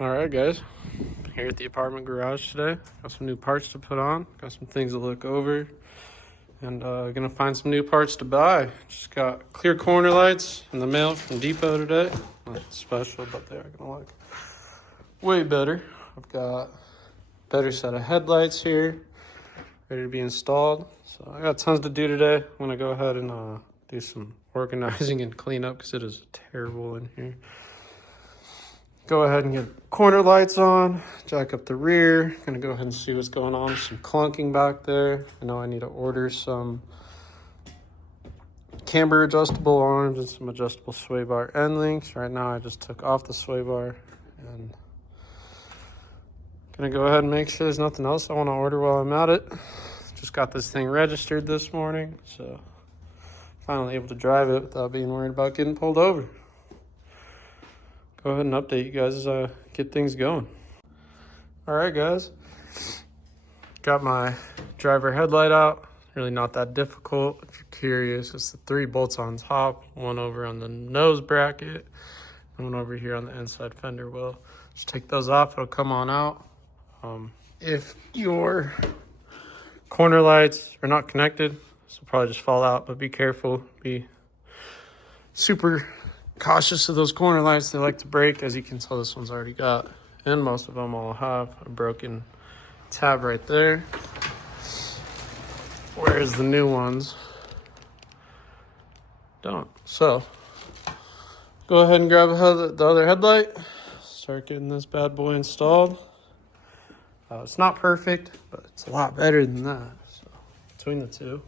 All right, guys, here at the apartment garage today. Got some new parts to put on, got some things to look over, and gonna find some new parts to buy. Just got clear corner lights in the mail from Depot today. Nothing special, but they are gonna look way better. I've got a better set of headlights here, ready to be installed. So I got tons to do today. I'm gonna go ahead and do some organizing and clean up because it is terrible in here. Go ahead and get corner lights on, jack up the rear. Gonna go ahead and see what's going on. Some clunking back there. I know I need to order some camber adjustable arms and some adjustable sway bar end links. Right now I just took off the sway bar and gonna go ahead and make sure there's nothing else I want to order while I'm at it. Just got this thing registered this morning, so finally able to drive it without being worried about getting pulled over. Go ahead and update you guys as I get things going. All right, guys. Got my driver headlight out. Really not that difficult. If you're curious, it's the 3 bolts on top, one over on the nose bracket, and one over here on the inside fender well. Just take those off, it'll come on out. If your corner lights are not connected, this will probably just fall out, but be careful. Be super cautious of those corner lights. They like to break. As you can tell, this one's already got, and most of them all have, a broken tab right there, whereas the new ones don't. So go ahead and grab the other headlight, start getting this bad boy installed. It's not perfect, but it's a lot better than that. So between the two,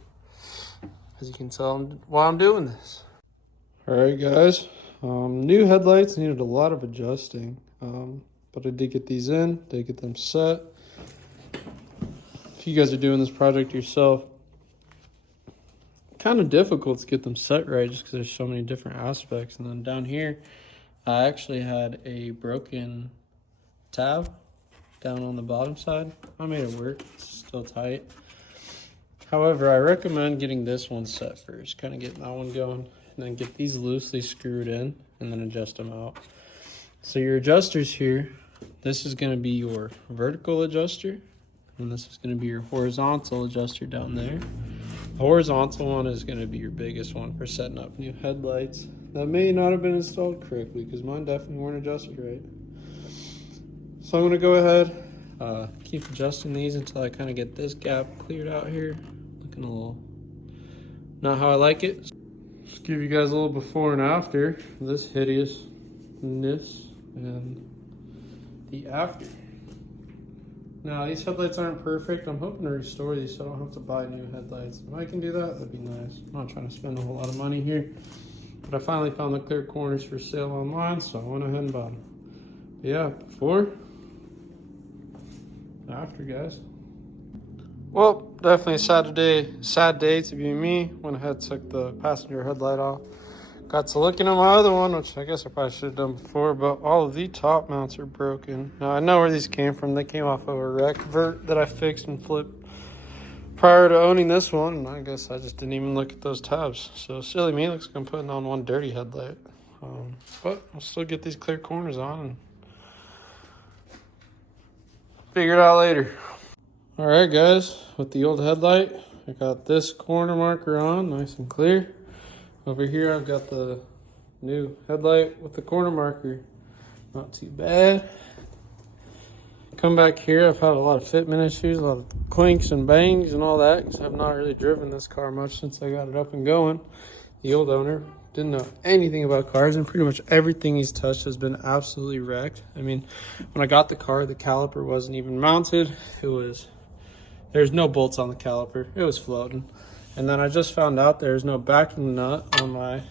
as you can tell while I'm doing this. All right, guys. New headlights needed a lot of adjusting, but I did get these in, did get them set. If you guys are doing this project yourself, kind of difficult to get them set right just because there's so many different aspects. And then down here, I actually had a broken tab down on the bottom side. I made it work, it's still tight. However, I recommend getting this one set first, kind of getting that one going. And then get these loosely screwed in and then adjust them out. So your adjusters here, this is going to be your vertical adjuster, and this is going to be your horizontal adjuster down there. The horizontal one is going to be your biggest one for setting up new headlights that may not have been installed correctly, because mine definitely weren't adjusted right. So I'm going to go ahead, keep adjusting these until I kind of get this gap cleared out here. Looking a little not how I like it. Just give you guys a little before and after this hideousness and the after. Now, these headlights aren't perfect. I'm hoping to restore these so I don't have to buy new headlights. If I can do that, that'd be nice. I'm not trying to spend a whole lot of money here, but I finally found the clear corners for sale online, so I went ahead and bought them. But yeah, before, after, guys. Well, definitely a sad day to be me. Went ahead, took the passenger headlight off. Got to looking at my other one, which I guess I probably should have done before, but all of the top mounts are broken. Now, I know where these came from. They came off of a wreck vert that I fixed and flipped prior to owning this one, and I guess I just didn't even look at those tabs. So silly me, looks like I'm putting on one dirty headlight. But I'll still get these clear corners on and figure it out later. All right, guys, with the old headlight, I got this corner marker on, nice and clear. Over here, I've got the new headlight with the corner marker. Not too bad. Come back here, I've had a lot of fitment issues, a lot of clinks and bangs and all that, because I've not really driven this car much since I got it up and going. The old owner didn't know anything about cars, and pretty much everything he's touched has been absolutely wrecked. I mean, when I got the car, the caliper wasn't even mounted. There's no bolts on the caliper. It was floating. And then I just found out there's no backing nut on my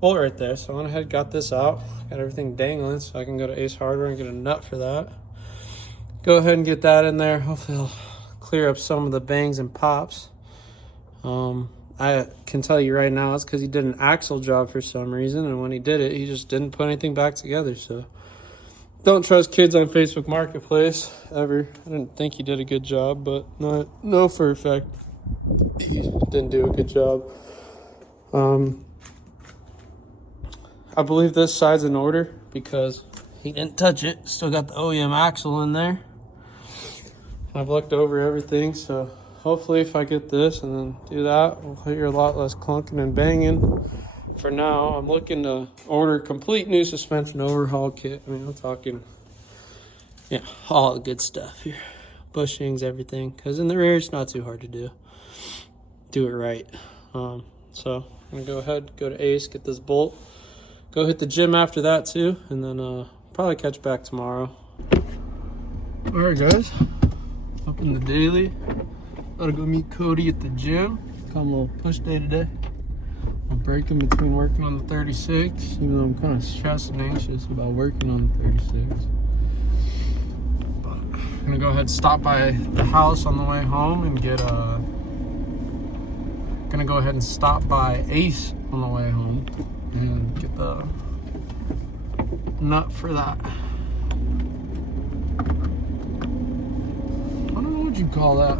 bolt right there. So I went ahead and got this out. Got everything dangling so I can go to Ace Hardware and get a nut for that. Go ahead and get that in there. Hopefully it'll clear up some of the bangs and pops. I can tell you right now it's because he did an axle job for some reason. And when he did it, he just didn't put anything back together. So don't trust kids on Facebook Marketplace, ever. I didn't think he did a good job, but no for a fact he didn't do a good job. I believe this side's in order because He didn't touch it. Still got the OEM axle in there. I've looked over everything, so hopefully if I get this and then do that, we'll hear a lot less clunking and banging. For now, I'm looking to order a complete new suspension overhaul kit. I mean, I'm talking, yeah, all the good stuff here. Bushings, everything. Because in the rear, it's not too hard to do. Do it right. So I'm going to go ahead, go to Ace, get this bolt. Go hit the gym after that too, and then probably catch back tomorrow. All right, guys. Up in the daily. Gotta go meet Cody at the gym. Come a little push day today. I'm breaking between working on the 36, even though I'm kind of stressed and anxious about working on the 36. But I'm gonna go ahead and stop by the house on the way home and get gonna go ahead and stop by Ace on the way home and get the nut for that. I don't know what you call that.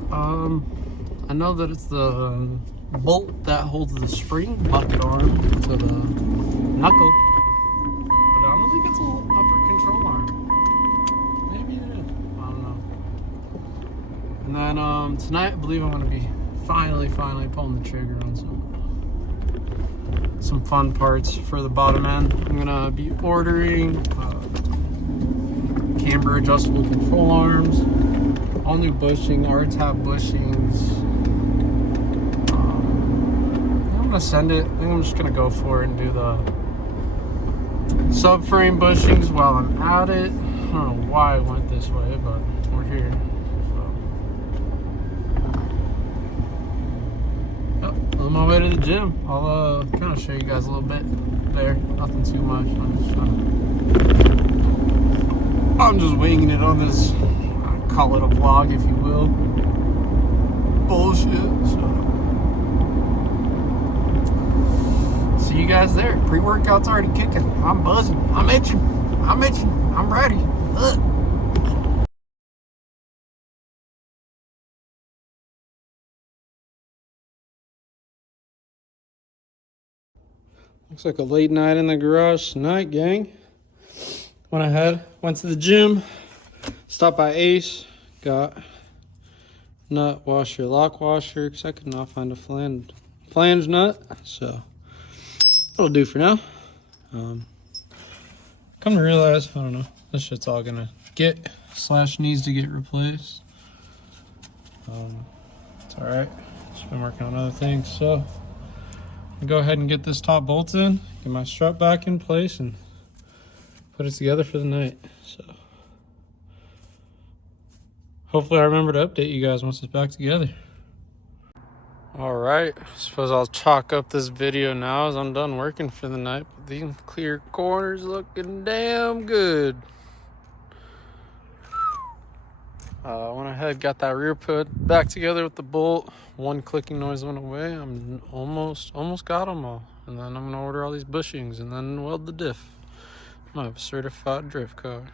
I know that it's the bolt that holds the spring bucket arm to the knuckle, but I don't think it's an upper control arm. Maybe it is. I don't know. And then tonight, I believe I'm going to be finally pulling the trigger on some fun parts for the bottom end. I'm going to be ordering camber adjustable control arms, all new bushing. I already have bushings. I'm gonna send it. I think I'm just gonna go for it and do the subframe bushings while I'm at it. I don't know why I went this way, but we're here. So. On my way to the gym, I'll kind of show you guys a little bit there. Nothing too much. I'm just winging it on this. Call it a vlog, if you will. Bullshit. So. See you guys there. Pre-workout's already kicking. I'm buzzing. I'm itching. I'm ready. Ugh. Looks like a late night in the garage tonight, gang. Went to the gym, stopped by Ace, got nut washer, lock washer, because I could not find a flange nut, so that'll do for now. Come to realize, I don't know, this shit's all gonna needs to get replaced. It's all right. Just been working on other things, so I'll go ahead and get this top bolt in, get my strut back in place, and put it together for the night. So hopefully I remember to update you guys once it's back together. All right, suppose I'll chalk up this video now as I'm done working for the night. But these clear corners looking damn good. Went ahead, got that rear put back together with the bolt. One clicking noise went away. I'm almost got them all. And then I'm gonna order all these bushings and then weld the diff. I have a certified drift car.